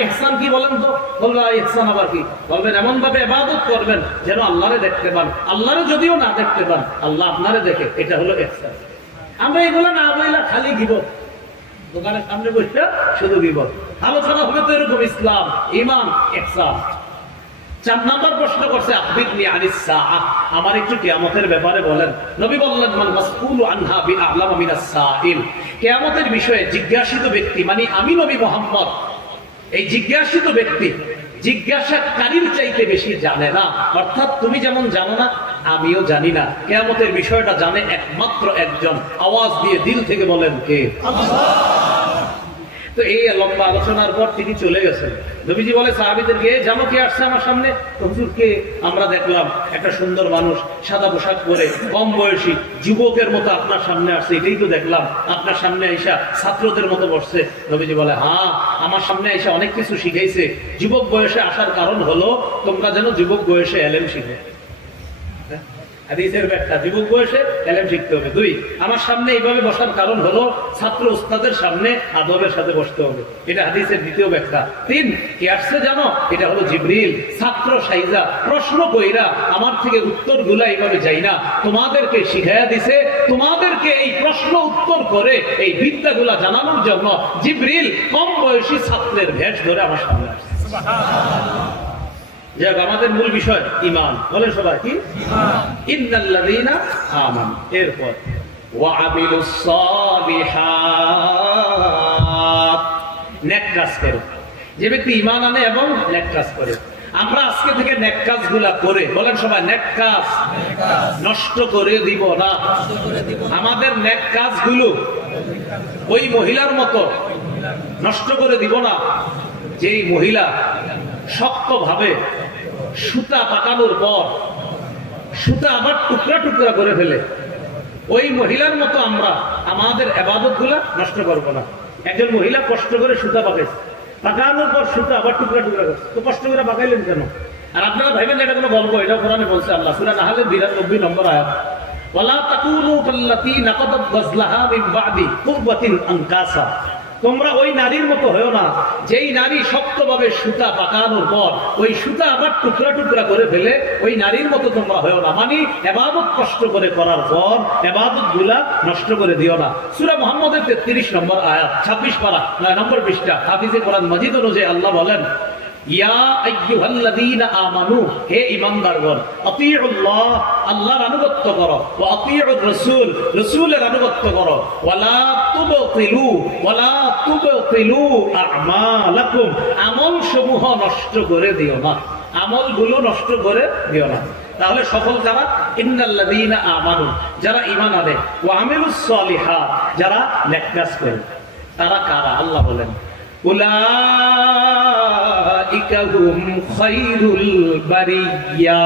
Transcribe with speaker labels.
Speaker 1: ইহসান কি বলেন তো? বলবে "আ, ইহসান আবার কি? বলবেন এমন ভাবে ইবাদত করবেন যেন আল্লাহরে দেখতে পান। আল্লাহরে যদিও না দেখতে পান আল্লাহ আপনারে দেখে এটা হলো ইহসান। আমরা এগুলো না বইলা খালি গিবত দোকানের সামনে বসে শুধু বিপদ আলোচনা হবে তো এরকম ইসলাম ইমান ইহসান। চার নাম্বার প্রশ্ন করছে আখবিরনি আনিস আমার একটু কিয়ামতের ব্যাপারে বলেন। নবী বললেন মান আনহা বিষয়ে জিজ্ঞাসিত ব্যক্তি মানে আমি নবী মোহাম্মদ এই জিজ্ঞাসিত ব্যক্তি জিজ্ঞাসাকারীর চাইতে বেশি জানে না। অর্থাৎ তুমি যেমন জানো না, আমিও জানি না। কেয়ামতের বিষয়টা জানে একমাত্র একজন। আওয়াজ দিয়ে দিল থেকে বলেন কে? তো এই লম্বা আলোচনার পর তিনি চলে গেছেন। নবীজি বলে, সাহাবিদেরকে জানো কে আসছে আমার সামনে? তো হুজুর কে আমরা দেখলাম, একটা সুন্দর মানুষ, সাদা পোশাক পরে, কম বয়সী, যুবকের মতো আপনার সামনে আসছে। এটাই তো দেখলাম, আপনার সামনে আইসা ছাত্রদের মতো বসছে। নবীজি বলে হ্যাঁ আমার সামনে আইসা অনেক কিছু শিখাইছে। যুবক বয়সে আসার কারণ হলো, তোমরা যেন যুবক বয়সে এলেম শিখে। হাদিসের ব্যাখ্যা, যুবক বয়সে এলেম শিখতে হবে। দুই, আমার সামনে এইভাবে বসার কারণ হলো ছাত্র উস্তাদের সামনে আদবের সাথে বসতে হবে। এটা হাদিসের দ্বিতীয় ব্যাখ্যা। তিন, কে আসছে জানো? এটা হলো জিবরিল। ছাত্র সাইজা, প্রশ্ন কইরা আমার থেকে উত্তরগুলা এইভাবে যাই না। তোমাদেরকে শিখাইয়া দিছে, তোমাদেরকে এই প্রশ্ন উত্তর করে এই বিদ্যাগুলা জানানোর জন্য জিবরিল কম বয়সী ছাত্রের ভেষ ধরে আমার সামনে আসছে। যাক আমাদের মূল বিষয় ইমান বলেন সবাই কি? ইন্নাল্লাযীনা আমানু। এরপর ওয়াআমিলুস সালিহাত। নেক কাজ করে। যে ব্যক্তি ইমান আনে এবং নেক কাজ করে। আমরা আজকে থেকে নেক কাজগুলা করে বলেন সবাই নেক কাজ নষ্ট করে দিব না। আমাদের নেক কাজগুলো ওই মহিলার মতো নষ্ট করে দিব না। যেই মহিলা শক্তভাবে সুতা পাকানোর পর, সুতা আবার টুকরা টুকরা করে ফেলে। ওই মহিলার মতো আমরা, আমাদের আবাদতগুলা নষ্ট করব না। একজন মহিলা কষ্ট করে সুতা পাকাইছে। পাকানোর পর সুতা আবার টুকরা টুকরা করছে। তো কষ্ট করে পাকাইলেন কেন? আর আপনারা ভাইবেন এটা কোনো গল্প? এটা কোরআনে বলছে আল্লাহ, সুরা না হলে বিরানব্বই নম্বর আয়াত। ওয়ালা তাকুনু কাল্লাতী নাকাদাত গাজলাহা মিন বাদি কুরবাতিন আনকাসা। তোমরা ওই নারীর মতো হয়েও না। যেই নারী শক্তভাবে সুতা পাকানোর পর ওই সুতা আবার টুকরা টুকরা করে ফেলে, ওই নারীর মতো তোমরা হয়েও না। মানে এবাদত কষ্ট করে করার পর এবাবতগুলা নষ্ট করে দিও না। সুরা মোহাম্মদের তেত্রিশ নম্বর আয়াত, ছাব্বিশ পারা, নয় নম্বর পৃষ্ঠা, হাফিজে কোরআন মজিদ অনুযায়ী আল্লাহ বলেন আমল সমূহ নষ্ট করে দিও না। আমলগুলো নষ্ট করে দিও না। তাহলে সফল যারা ইন্নাল্লাযীনা আমানু, যারা ইমান আনে ও আমিলুস হা যারা নেককাজ করে। তারা কারা? আল্লাহ বলেন উলা খালাকাহুম খায়রুল বারিয়া